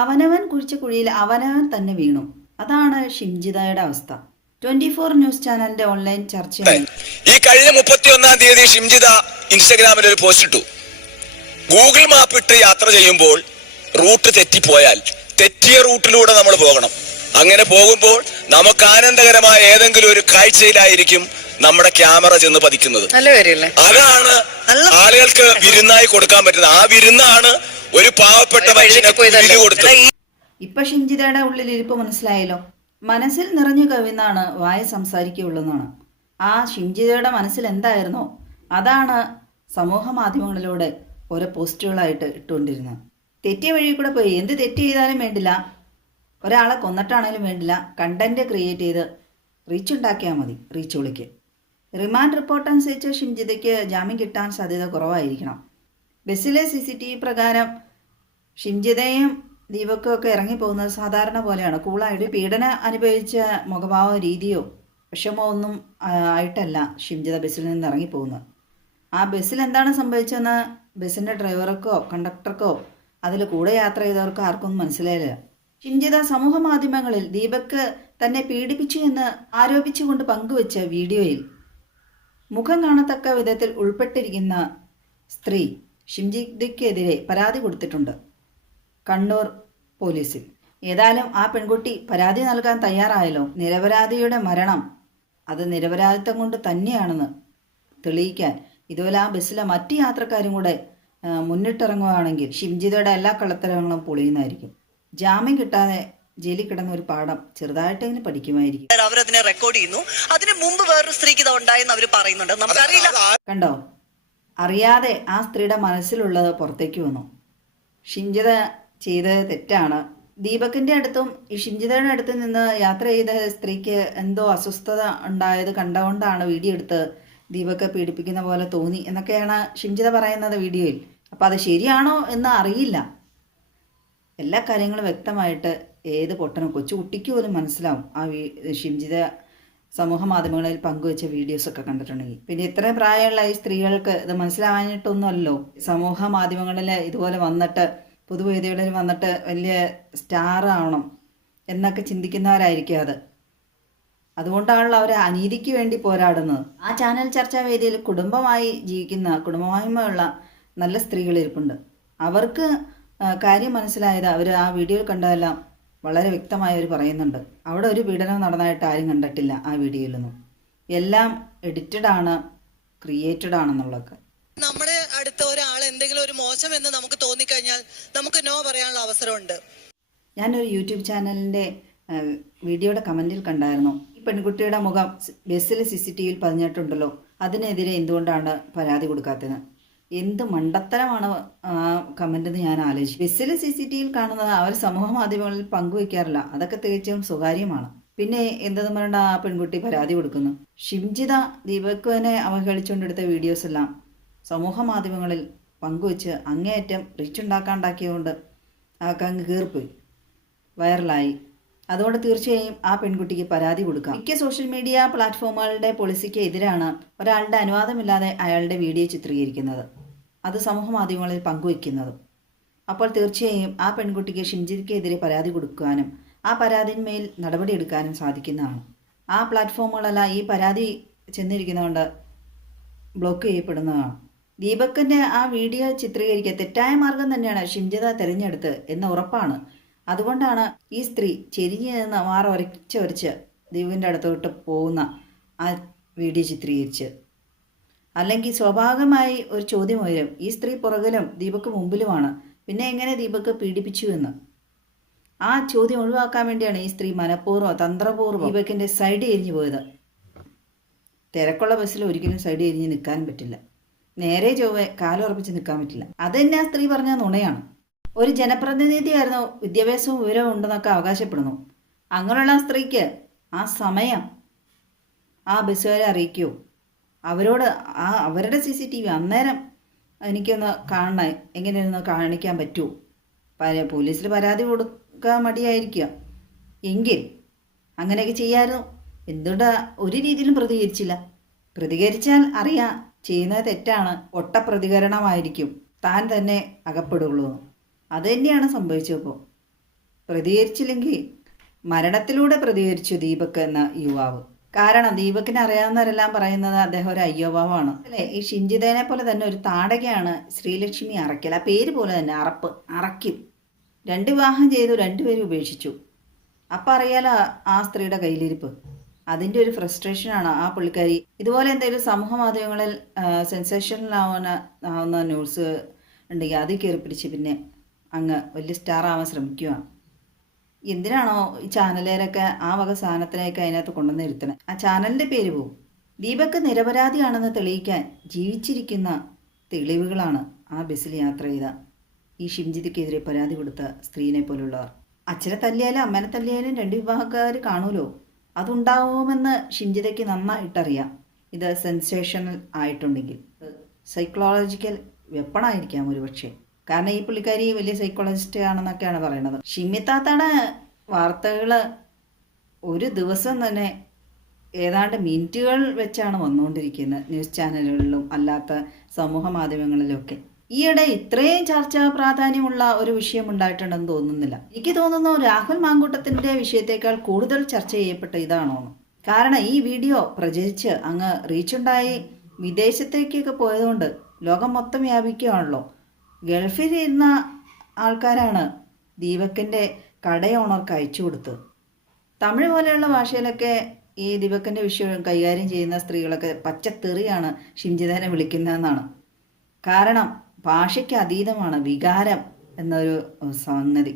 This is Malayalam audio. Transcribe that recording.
അവനവൻ കുഴിച്ച കുഴിയിൽ അവനവൻ തന്നെ വീണു. അതാണ് ഷിംജിതയുടെ അവസ്ഥ. 24 ന്യൂസ് ചാനലിന്റെ ഓൺലൈൻ ചർച്ചയാണ്. ഈ കഴിഞ്ഞ 31-ാം തീയതി ഷിംജിത ഇൻസ്റ്റഗ്രാമിൽ ഒരു പോസ്റ്റ് ഇട്ടു. ഗൂഗിൾ മാപ്പ് ഇട്ട് യാത്ര ചെയ്യുമ്പോൾ റൂട്ട് തെറ്റിപ്പോയാൽ തെറ്റിയ റൂട്ടിലൂടെ നമ്മൾ പോകണം. അങ്ങനെ പോകുമ്പോൾ നമുക്ക് ആനന്ദകരമായ ഏതെങ്കിലും ഒരു കാഴ്ചയിലായിരിക്കും നമ്മുടെ ക്യാമറ ചെന്ന് പതിക്കുന്നത്. അതാണ് ആളുകൾക്ക് വിരുന്നായി കൊടുക്കാൻ പറ്റുന്നത്. ആ വിരുന്നാണ് ഒരു പാവപ്പെട്ട മനുഷ്യനെ വിരുന്ന് കൊടുത്തത്. ഇപ്പൊ ഷിംജിതയുടെ ഉള്ളിലിരിപ്പ് മനസ്സിലായല്ലോ. മനസ്സിൽ നിറഞ്ഞു കവിന്നാണ് വായ സംസാരിക്കുകയുള്ളെന്നാണ്. ആ ഷിംജിതയുടെ മനസ്സിൽ എന്തായിരുന്നോ അതാണ് സമൂഹ മാധ്യമങ്ങളിലൂടെ ഓരോ പോസ്റ്റുകളായിട്ട് ഇട്ടുകൊണ്ടിരുന്നത്. തെറ്റിയ വഴി കൂടെ പോയി എന്ത് തെറ്റ് ചെയ്താലും വേണ്ടില്ല, ഒരാളെ കൊന്നിട്ടാണേലും വേണ്ടില്ല, കണ്ടന്റ് ക്രിയേറ്റ് ചെയ്ത് റീച്ച് ഉണ്ടാക്കിയാൽ മതി. റീച്ച് വിളിക്ക്. റിമാൻഡ് റിപ്പോർട്ട് അനുസരിച്ച് ഷിംജിതയ്ക്ക് ജാമ്യം കിട്ടാൻ സാധ്യത കുറവായിരിക്കണം. ബസ്സിലെ CCTV പ്രകാരം ഷിംജിതയും ദീപക്കും ഒക്കെ ഇറങ്ങിപ്പോകുന്നത് സാധാരണ പോലെയാണ്. കൂളായിട്ട് പീഡന അനുഭവിച്ച മുഖഭാവ രീതിയോ വിഷമോ ഒന്നും ആയിട്ടല്ല ഷിംജിത ബസ്സിൽ നിന്ന് ഇറങ്ങിപ്പോകുന്നത്. ആ ബസ്സിൽ എന്താണ് സംഭവിച്ചതെന്ന് ബസ്സിൻ്റെ ഡ്രൈവർക്കോ കണ്ടക്ടർക്കോ അതിൽ കൂടെ യാത്ര ചെയ്തവർക്കോ ആർക്കൊന്നും മനസ്സിലായില്ല. ഷിംജിത സമൂഹ മാധ്യമങ്ങളിൽ ദീപക് തന്നെ പീഡിപ്പിച്ചു എന്ന് ആരോപിച്ചുകൊണ്ട് പങ്കുവച്ച വീഡിയോയിൽ മുഖം കാണത്തക്ക വിധത്തിൽ ഉൾപ്പെട്ടിരിക്കുന്ന സ്ത്രീ ഷിംജിതയ്ക്കെതിരെ പരാതി കൊടുത്തിട്ടുണ്ട് കണ്ണൂർ പോലീസിൽ. ഏതായാലും ആ പെൺകുട്ടി പരാതി നൽകാൻ തയ്യാറായല്ലോ. നിരപരാധിയുടെ മരണം അത് നിരപരാധിത്വം കൊണ്ട് തന്നെയാണെന്ന് തെളിയിക്കാൻ ഇതുപോലെ ആ ബസ്സിലെ മറ്റ് യാത്രക്കാരും കൂടെ മുന്നിട്ടിറങ്ങുകയാണെങ്കിൽ ഷിംജിതയുടെ എല്ലാ കള്ളത്തരങ്ങളും പൊളിയുന്നതായിരിക്കും. ജാമ്യം കിട്ടാതെ ജയിലിൽ കിടന്ന ഒരു പാഠം ചെറുതായിട്ടെങ്കിലും പഠിക്കുമായിരിക്കും. അവരതിനെ റെക്കോർഡ് ചെയ്യുന്നു. അതിന് മുമ്പ് വേറൊരു സ്ത്രീക്ക് ഇത് ഉണ്ടായെന്ന് അവർ പറയുന്നുണ്ട്. നമുക്കറിയില്ല. കണ്ടോ, അറിയാതെ ആ സ്ത്രീയുടെ മനസ്സിലുള്ളത് പുറത്തേക്ക് വന്നു. ഷിംജിത ചെയ്തത് തെറ്റാണ്. ദീപകിന്റെ അടുത്തും ഈ ഷിംജിതയുടെ അടുത്ത് നിന്ന് യാത്ര ചെയ്ത സ്ത്രീക്ക് എന്തോ അസ്വസ്ഥത ഉണ്ടായത് കണ്ടുകൊണ്ടാണ് വീഡിയോ എടുത്ത് ദീപക് പീഡിപ്പിക്കുന്ന പോലെ തോന്നി എന്നൊക്കെയാണ് ഷിംജിത പറയുന്നത് വീഡിയോയിൽ. അപ്പോൾ അത് ശരിയാണോ എന്ന് അറിയില്ല. എല്ലാ കാര്യങ്ങളും വ്യക്തമായിട്ട് ഏത് പൊട്ടനും കൊച്ചു കുട്ടിക്ക് പോലും മനസ്സിലാവും ആ ഷിംജിത സമൂഹ മാധ്യമങ്ങളിൽ പങ്കുവെച്ച വീഡിയോസൊക്കെ കണ്ടിട്ടുണ്ടെങ്കിൽ. പിന്നെ ഇത്രയും പ്രായമുള്ള ഈ സ്ത്രീകൾക്ക് ഇത് മനസ്സിലാവാനായിട്ടൊന്നുമല്ലോ. സമൂഹ മാധ്യമങ്ങളിൽ ഇതുപോലെ വന്നിട്ട് പൊതുവേദികളിൽ വന്നിട്ട് വലിയ സ്റ്റാർ ആവണം എന്നൊക്കെ ചിന്തിക്കുന്നവരായിരിക്കും അത്. അതുകൊണ്ടാണല്ലോ അവർ അനീതിക്ക് വേണ്ടി പോരാടുന്നത്. ആ ചാനൽ ചർച്ചാ വേദിയിൽ കുടുംബമായി ജീവിക്കുന്ന കുടുംബമായ്മയുള്ള നല്ല സ്ത്രീകളിരിപ്പുണ്ട്. അവർക്ക് കാര്യം മനസ്സിലായത് അവർ ആ വീഡിയോയിൽ കണ്ടതെല്ലാം വളരെ വ്യക്തമായി അവർ പറയുന്നുണ്ട്. അവിടെ ഒരു പീഡനം നടന്നതായിട്ട് ആരും കണ്ടിട്ടില്ല ആ വീഡിയോയിലൊന്നും. എല്ലാം എഡിറ്റഡ് ആണ്, ക്രിയേറ്റഡ് ആണെന്നുള്ളതൊക്കെ. നമ്മുടെ അടുത്ത ഒരാൾ എന്തെങ്കിലും ഒരു മോശം എന്ന് നമുക്ക് തോന്നിക്കഴിഞ്ഞാൽ നമുക്ക് നോ പറയാനുള്ള അവസരമുണ്ട്. ഞാനൊരു യൂട്യൂബ് ചാനലിൻ്റെ വീഡിയോയുടെ കമൻറ്റിൽ കണ്ടായിരുന്നു, ഈ പെൺകുട്ടിയുടെ മുഖം ബസ്സിൽ CCTVയിൽ പതിഞ്ഞിട്ടുണ്ടല്ലോ, അതിനെതിരെ എന്തുകൊണ്ടാണ് പരാതി കൊടുക്കാത്തത്. എന്ത് മണ്ടത്തരമാണ് കമൻ്റ് എന്ന് ഞാൻ ആലോചിച്ചു. ബസ്സിൽ CCTVയിൽ കാണുന്നത് അവർ സമൂഹ മാധ്യമങ്ങളിൽ പങ്കുവയ്ക്കാറില്ല. അതൊക്കെ തികച്ചും സ്വകാര്യമാണ്. പിന്നെ എന്തെന്ന് പറഞ്ഞാൽ ആ പെൺകുട്ടി പരാതി കൊടുക്കുന്നു. ഷിംജിത ദീപകിനെ അവഹേളിച്ചുകൊണ്ടെടുത്ത വീഡിയോസ് എല്ലാം സമൂഹ മാധ്യമങ്ങളിൽ പങ്കുവച്ച് അങ്ങേയറ്റം റിച്ച് ഉണ്ടാക്കാണ്ടാക്കിയതുകൊണ്ട് അതൊക്കെ അങ്ങ് കീറിപ്പോയി, വൈറലായി. അതുകൊണ്ട് തീർച്ചയായും ആ പെൺകുട്ടിക്ക് പരാതി കൊടുക്കാം. മിക്ക സോഷ്യൽ മീഡിയ പ്ലാറ്റ്ഫോമുകളുടെ പോളിസിക്ക് എതിരാണ് ഒരാളുടെ അനുവാദമില്ലാതെ അയാളുടെ വീഡിയോ ചിത്രീകരിക്കുന്നത്, അത് സമൂഹ മാധ്യമങ്ങളിൽ പങ്കുവയ്ക്കുന്നതും. അപ്പോൾ തീർച്ചയായും ആ പെൺകുട്ടിക്ക് ഷിംജിതയ്ക്കെതിരെ പരാതി കൊടുക്കാനും ആ പരാതിന്മേൽ നടപടിയെടുക്കാനും സാധിക്കുന്നതാണ്. ആ പ്ലാറ്റ്ഫോമുകളെല്ലാം ഈ പരാതി ചെന്നിരിക്കുന്നതുകൊണ്ട് ബ്ലോക്ക് ചെയ്യപ്പെടുന്നതാണ്. ദീപകിൻ്റെ ആ വീഡിയോ ചിത്രീകരിക്കുക തെറ്റായ മാർഗം തന്നെയാണ് ഷിംജിത തിരഞ്ഞെടുത്ത് എന്ന് ഉറപ്പാണ്. അതുകൊണ്ടാണ് ഈ സ്ത്രീ ചെരിഞ്ഞ് നിന്ന് ഒരച്ച് ദീപകിൻ്റെ അടുത്തോട്ട് പോകുന്ന ആ വീഡിയോ ചിത്രീകരിച്ച്. അല്ലെങ്കിൽ സ്വാഭാവികമായി ഒരു ചോദ്യം വരും, ഈ സ്ത്രീ പുറകിലും ദീപക് മുമ്പിലുമാണ്, പിന്നെ എങ്ങനെ ദീപക് പീഡിപ്പിച്ചു എന്ന്. ആ ചോദ്യം ഒഴിവാക്കാൻ വേണ്ടിയാണ് ഈ സ്ത്രീ മനഃപൂർവ്വം തന്ത്രപൂർവ്വം ദീപകിൻ്റെ സൈഡ് എരിഞ്ഞു പോയത്. തിരക്കുള്ള ബസ്സിൽ ഒരിക്കലും സൈഡ് എരിഞ്ഞ് നിൽക്കാനും പറ്റില്ല, നേരെ ചൊവ്വെ കാലുറപ്പിച്ച് നിൽക്കാൻ പറ്റില്ല. അത് തന്നെ ആ സ്ത്രീ പറഞ്ഞ നുണയാണ്. ഒരു ജനപ്രതിനിധിയായിരുന്നു, വിദ്യാഭ്യാസവും വിവരവും ഉണ്ടെന്നൊക്കെ അവകാശപ്പെടുന്നു. അങ്ങനെയുള്ള ആ സ്ത്രീക്ക് ആ സമയം ആ ബസ്സുകാരെ അറിയിക്കുമോ? അവരോട് അവരുടെ CCTV അന്നേരം എനിക്കൊന്ന് കാണണേ എങ്ങനെയൊന്ന് കാണിക്കാൻ പറ്റുമോ? പോലീസിൽ പരാതി കൊടുക്കാൻ മടിയായിരിക്കുക എങ്കിൽ അങ്ങനെയൊക്കെ ചെയ്യാമായിരുന്നു. എന്തുകൊണ്ട് ഒരു രീതിയിലും പ്രതികരിച്ചില്ല? പ്രതികരിച്ചാൽ അറിയാം ചെയ്യുന്നത് തെറ്റാണ്, ഒട്ട പ്രതികരണമായിരിക്കും, താൻ തന്നെ അകപ്പെടുകയുള്ളൂ. അത് തന്നെയാണ് സംഭവിച്ചപ്പോൾ. പ്രതികരിച്ചില്ലെങ്കിൽ മരണത്തിലൂടെ പ്രതികരിച്ചു ദീപക് എന്ന യുവാവ്. കാരണം ദീപകിന് അറിയാവുന്നവരെല്ലാം പറയുന്നത് അദ്ദേഹം ഒരു അയ്യോഭാവമാണ് അല്ലേ. ഈ ഷിംജിതേനെ പോലെ തന്നെ ഒരു താടകയാണ് ശ്രീലക്ഷ്മി അറയ്ക്കൽ. ആ പേര് പോലെ തന്നെ അറയ്ക്കും. 2 വിവാഹം ചെയ്തു, 2 പേരും ഉപേക്ഷിച്ചു. അപ്പം അറിയാലോ ആ സ്ത്രീയുടെ കയ്യിലിരിപ്പ്. അതിൻ്റെ ഒരു ഫ്രസ്ട്രേഷനാണ് ആ പുള്ളിക്കാരി. ഇതുപോലെ എന്തെങ്കിലും സമൂഹ മാധ്യമങ്ങളിൽ സെൻസേഷനിലാവുന്ന ന്യൂസ് ഉണ്ടെങ്കിൽ അത് കയറി പിടിച്ച് പിന്നെ അങ്ങ് വലിയ സ്റ്റാർ ആവാൻ ശ്രമിക്കുകയാണ്. എന്തിനാണോ ഈ ചാനലുകാരൊക്കെ ആ വക സാധനത്തിനൊക്കെ അതിനകത്ത് കൊണ്ടുവന്ന് ഇരുത്തണേ? ആ ചാനലിൻ്റെ പേര് പോവും. ദീപക് നിരപരാധിയാണെന്ന് തെളിയിക്കാൻ ജീവിച്ചിരിക്കുന്ന തെളിവുകളാണ് ആ ബസ്സിൽ യാത്ര ചെയ്ത ഈ ഷിംജിതയ്ക്കെതിരെ പരാതി കൊടുത്ത സ്ത്രീനെ പോലുള്ളവർ. അച്ഛനെ തല്ലിയാലും അമ്മനെ തല്ലിയാലും 2 വിഭാഗക്കാർ കാണൂലോ. അതുണ്ടാവുമെന്ന് ഷിംജിതയ്ക്ക് നന്നായിട്ടറിയാം. ഇത് സെൻസേഷണൽ ആയിട്ടുണ്ടെങ്കിൽ സൈക്കോളജിക്കൽ വെപ്പണായിരിക്കാം ഒരുപക്ഷെ. കാരണം ഈ പുള്ളിക്കാരി വലിയ സൈക്കോളജിസ്റ്റ് ആണെന്നൊക്കെയാണ് പറയണത്. ഷിമ്മിത്താത്താണ് വാർത്തകൾ ഒരു ദിവസം തന്നെ ഏതാണ്ട് മിനിറ്റുകൾ വെച്ചാണ് വന്നുകൊണ്ടിരിക്കുന്നത് ന്യൂസ് ചാനലുകളിലും അല്ലാത്ത സമൂഹ മാധ്യമങ്ങളിലുമൊക്കെ. ഈയിടെ ഇത്രയും ചർച്ചാ പ്രാധാന്യമുള്ള ഒരു വിഷയം ഉണ്ടായിട്ടുണ്ടെന്ന് തോന്നുന്നില്ല. എനിക്ക് തോന്നുന്നു രാഹുൽ മാങ്കൂട്ടത്തിൻ്റെ വിഷയത്തേക്കാൾ കൂടുതൽ ചർച്ച ചെയ്യപ്പെട്ട ഇതാണോന്ന്. കാരണം ഈ വീഡിയോ പ്രചരിച്ച് അങ്ങ് റീച്ചുണ്ടായി വിദേശത്തേക്കൊക്കെ പോയതുകൊണ്ട് ലോകം മൊത്തം വ്യാപിക്കുകയാണല്ലോ. ഗൾഫിൽ ഇരുന്ന ആൾക്കാരാണ് ദീപകിൻ്റെ കട ഓണർക്ക് അയച്ചു കൊടുത്തത്. തമിഴ് പോലെയുള്ള ഭാഷയിലൊക്കെ ഈ ദീപകിൻ്റെ വിഷയം കൈകാര്യം ചെയ്യുന്ന സ്ത്രീകളൊക്കെ പച്ചത്തെറിയാണ് ഷിംജിതനെ വിളിക്കുന്നതെന്നാണ്. കാരണം ഭാഷയ്ക്ക് അതീതമാണ് വികാരം എന്നൊരു സംഗതി.